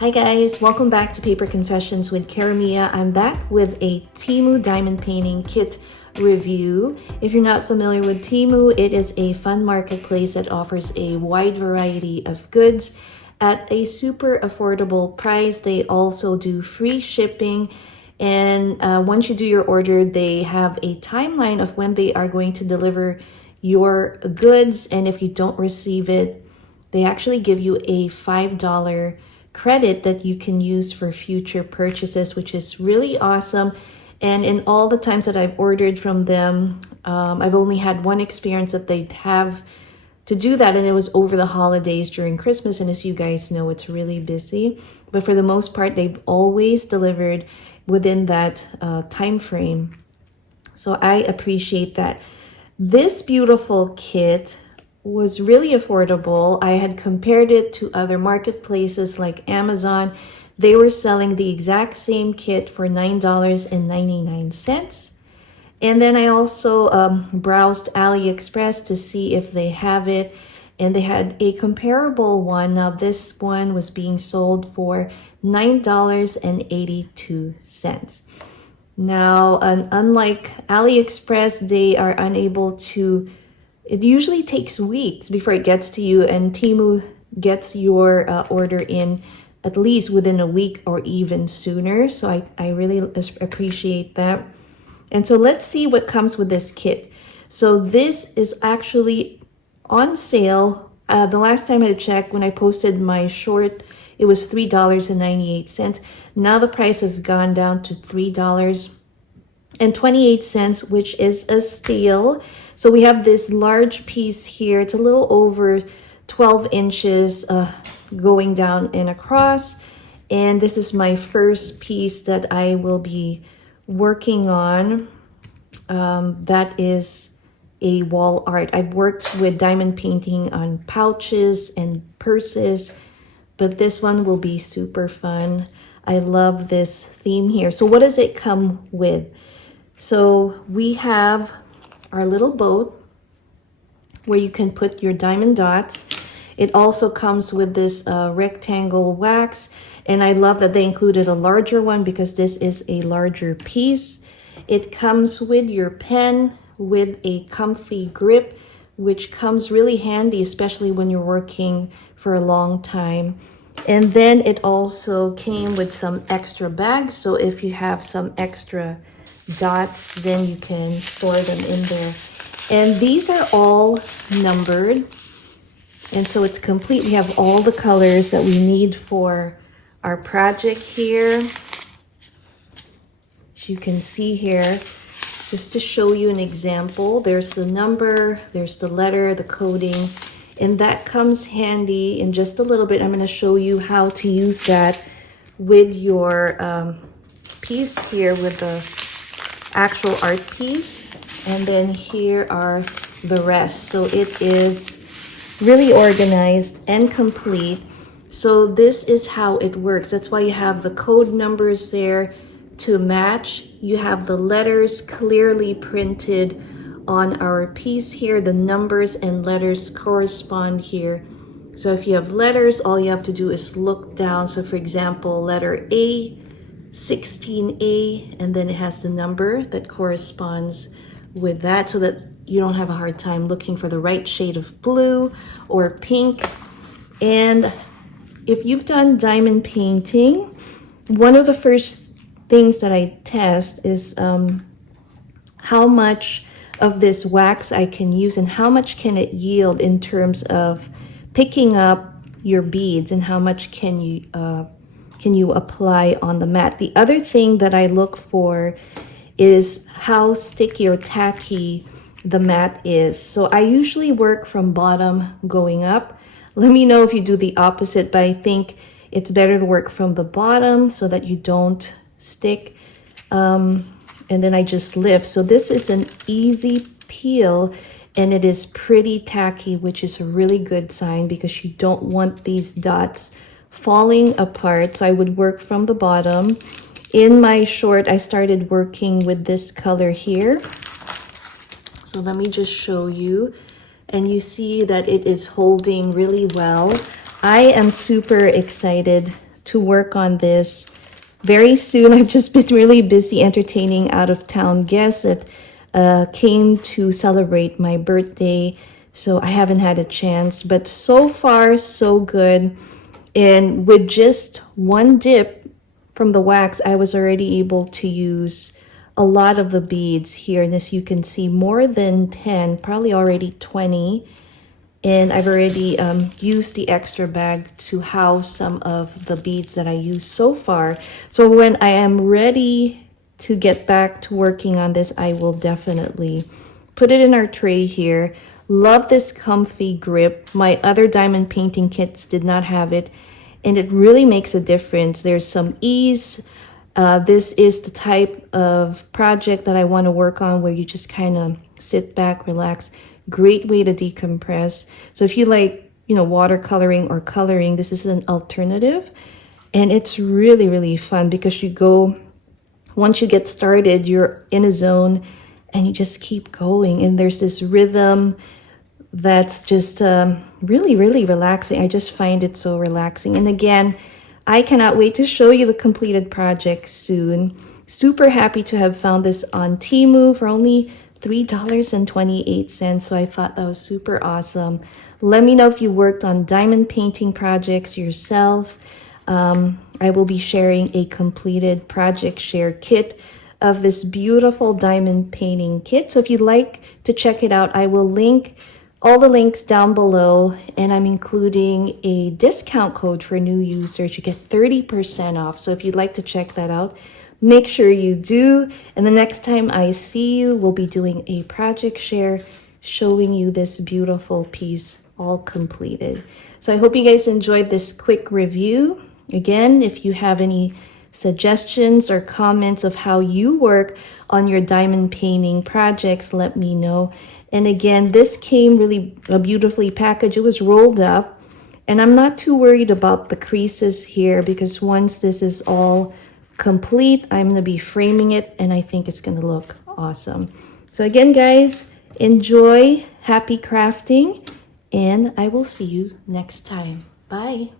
Hi guys, welcome back to Paper Confessions with Karamia. I'm back with a Temu diamond painting kit review. If you're not familiar with Temu, it is a fun marketplace that offers a wide variety of goods at a super affordable price. They also do free shipping, and once you do your order, they have a timeline of when they are going to deliver your goods, and if you don't receive it, they actually give you a $5 credit that you can use for future purchases, which is really awesome. And in all the times that I've ordered from them, I've only had one experience that they'd have to do that, and it was over the holidays during Christmas, and as you guys know, it's really busy. But for the most part, they've always delivered within that time frame, so I appreciate that. This beautiful kit was really affordable. I had compared it to other marketplaces like Amazon. They were selling the exact same kit for $9.99. And then I also browsed AliExpress to see if they have it, and they had a comparable one. Now this one was being sold for $9.82. Now, unlike AliExpress, they are unable to, it usually takes weeks before it gets to you, and Temu gets your order in at least within a week or even sooner. So I really appreciate that. And so let's see what comes with this kit. So this is actually on sale. The last time I had checked, when I posted my short, it was $3.98. Now the price has gone down to $3.28, which is a steal. So we have this large piece here. It's a little over 12 inches going down and across. And this is my first piece that I will be working on. That is a wall art. I've worked with diamond painting on pouches and purses, but this one will be super fun. I love this theme here. So what does it come with? So we have our little boat where you can put your diamond dots. It also comes with this rectangle wax, and I love that they included a larger one because this is a larger piece. It comes with your pen with a comfy grip, which comes really handy, especially when you're working for a long time. And then it also came with some extra bags, so if you have some extra dots, then you can store them in there. And these are all numbered, and so it's complete. We have all the colors that we need for our project here. As you can see here, just to show you an example, there's the number, there's the letter, the coding, and that comes handy. In just a little bit, I'm going to show you how to use that with your piece here, with the actual art piece. And then here are the rest. So it is really organized and complete. So this is how it works. That's why you have the code numbers there to match. You have the letters clearly printed on our piece here. The numbers and letters correspond here. So if you have letters, all you have to do is look down. So for example, letter A, 16A, and then it has the number that corresponds with that, so that you don't have a hard time looking for the right shade of blue or pink. And if you've done diamond painting, one of the first things that I test is how much of this wax I can use and how much can it yield in terms of picking up your beads, and how much can you apply on the mat. The other thing that I look for is how sticky or tacky the mat is. So I usually work from bottom going up. Let me know if you do the opposite, but I think it's better to work from the bottom so that you don't stick. And then I just lift. So this is an easy peel, and it is pretty tacky, which is a really good sign because you don't want these dots falling apart. So I would work from the bottom. In my short, I started working with this color here. So let me just show you. And you see that it is holding really well. I am super excited to work on this very soon. I've just been really busy entertaining out of town guests that came to celebrate my birthday, so I haven't had a chance, but so far so good. And with just one dip from the wax, I was already able to use a lot of the beads here, and as you can see, more than 10, probably already 20. And I've already used the extra bag to house some of the beads that I used so far. So when I am ready to get back to working on this, I will definitely put it in our tray here. Love this comfy grip. My other diamond painting kits did not have it, and it really makes a difference. There's some ease. This is the type of project that I want to work on where you just kind of sit back, relax. Great way to decompress. So if you like, watercoloring or coloring, this is an alternative. And it's really, really fun because once you get started, you're in a zone and you just keep going. And there's this rhythm that's just really, really relaxing. I just find it so relaxing. And again, I cannot wait to show you the completed project soon. Super happy to have found this on Temu for only $3.28. So I thought that was super awesome. Let me know if you worked on diamond painting projects yourself. I will be sharing a completed project share kit of this beautiful diamond painting kit. So if you'd like to check it out, I will link all the links down below, and I'm including a discount code for new users. You get 30% off. So if you'd like to check that out, make sure you do. And the next time I see you, we'll be doing a project share showing you this beautiful piece all completed. So I hope you guys enjoyed this quick review. Again, if you have any suggestions or comments of how you work on your diamond painting projects, let me know. And again, this came really beautifully packaged. It was rolled up, and I'm not too worried about the creases here because once this is all complete, I'm going to be framing it, and I think it's going to look awesome. So again, guys, enjoy, happy crafting, and I will see you next time. Bye.